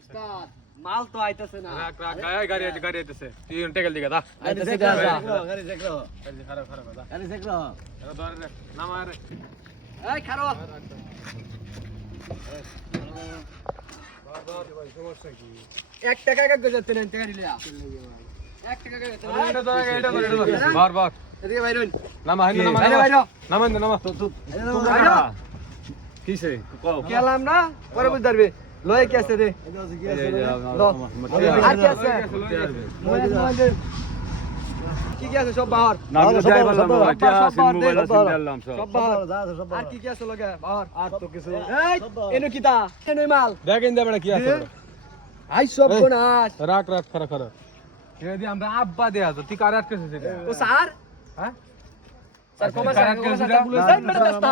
উস্তাদ মাল তো আইতাছে না। রাখ রাখ গাড়ি আইতেছে তুই টেকেল দিকে দা আইতাছে যা যা। গাড়ি দেখলো খারাপ দা গাড়ি দেখলো ধরে রে নামা রে এই খারো। এক টাকা কাগজ যাচ্ছে না টাকা দিলে এক টাকা কাগজ এটা ধরে বার বার এদিকে বাইরন নামা হিন্দু বাইরে বাইরে নামা বাইরে কিসে কও কেলাম না পরে বুঝ ধরবে লয় কি আছে রে লো আর কি আছে কি কি আছে সব বাহার না যাই বললাম এটা আছে মোবাইল আছে সব দিলাম সব বাহার আর কি কি আছে লগে বাহার আর তো কিছু এই এনো কিতা এনো মাল দেখেন দে বড় কি আছে আই সব কোনাস রাখ খারা যদি আমরা আব্বা দেয়া তো তুই কার আটকেছিস এটা ও স্যার হ্যাঁ স্যার কমা স্যার বুঝাই মেরে দস্তা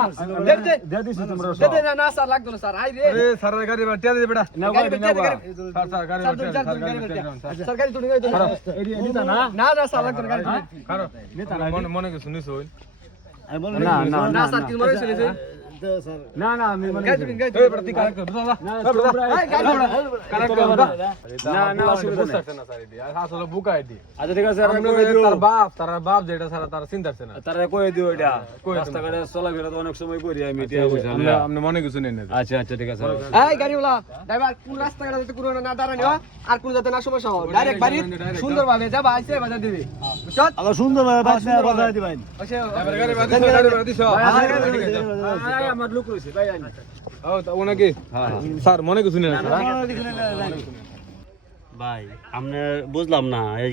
দে দে দিছি তোমরা দে দে না স্যার লাগতো না স্যার আই রে আরে সারা গাড়ি বাটিয়া দে বেটা না গাড়ি স্যার গাড়ি স্যার গাড়ি তুই গাড়ি নিতা না না না স্যার লাগতো না গাড়ি খারো নিতা না মনে কি শুনিস হই আমি বলি না স্যার কি মরে চলেছে স্যার না আমি মনে গাড়ি তুই গাড়ি এই প্রতি কারেক্ট কর দাদা এই গাড়ি কারেক্ট কর না অসুবিধা না স্যার এডি আসলে বুকা এডি আচ্ছা ঠিক আছে তার বাপ যেটা স্যার তার চিন্তা আছে না তারা কই দিও এটা রাস্তাঘাটে চলাফেরা তো অনেক সময় করি আমি টিয়া পয়সা আমরা মনে কিছু নেই না আচ্ছা আচ্ছা ঠিক আছে এই গাড়িওয়ালা ড্রাইভার কোন রাস্তাঘাটে যাতে কোনো না দাঁড়ানি হয় আর কোন যাতে না সমস্যা হয় ডাইরেক্ট বাড়ি সুন্দরভাবে যাবা আইছে বাজার দিবি বুঝছত আলো সুন্দর বাজায় দিবেন ওসে গাড়ি বাদি দিছ আমার লোক রইছে ভাই আনি ও ওনাকে স্যার মনে কিছু নেই না ভাই আপনি বুঝলাম না এই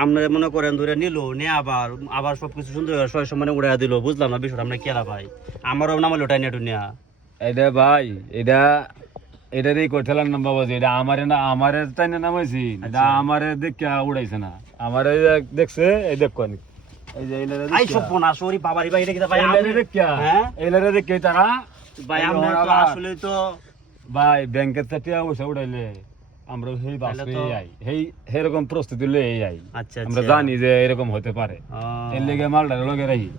আপনি মনে করেন ধরে নিল নে আবার সবকিছু সুন্দর করে সয় সমানে উড়াইয়া দিল বুঝলাম না বিষয়টা আমরা কেলা ভাই আমারও নাম লোটাই নেটু নেয়া এটা ভাই এটারই কোঠালার নাম বাবা এটা আমারে না আমারে তাই না নামাইছি এটা আমারে দেখে উড়াইছে না আমারে দেখছে এই দেখ কোনি এই যে এলারে আই সব না সরি বাবারি ভাই এটা কি ভাই এলারে দেখে হ্যাঁ এলারে দেখে তারা ভাই আপনি তো আসলে তো ভাই ব্যাংকের টাকা পয়সা উড়াইলে আমরা সেই বাসে যাই সেই এরকম প্রস্তুতি লয়ে যাই আচ্ছা আমরা জানি যে এরকম হতে পারে এর লেগে মালটা লগে রাখি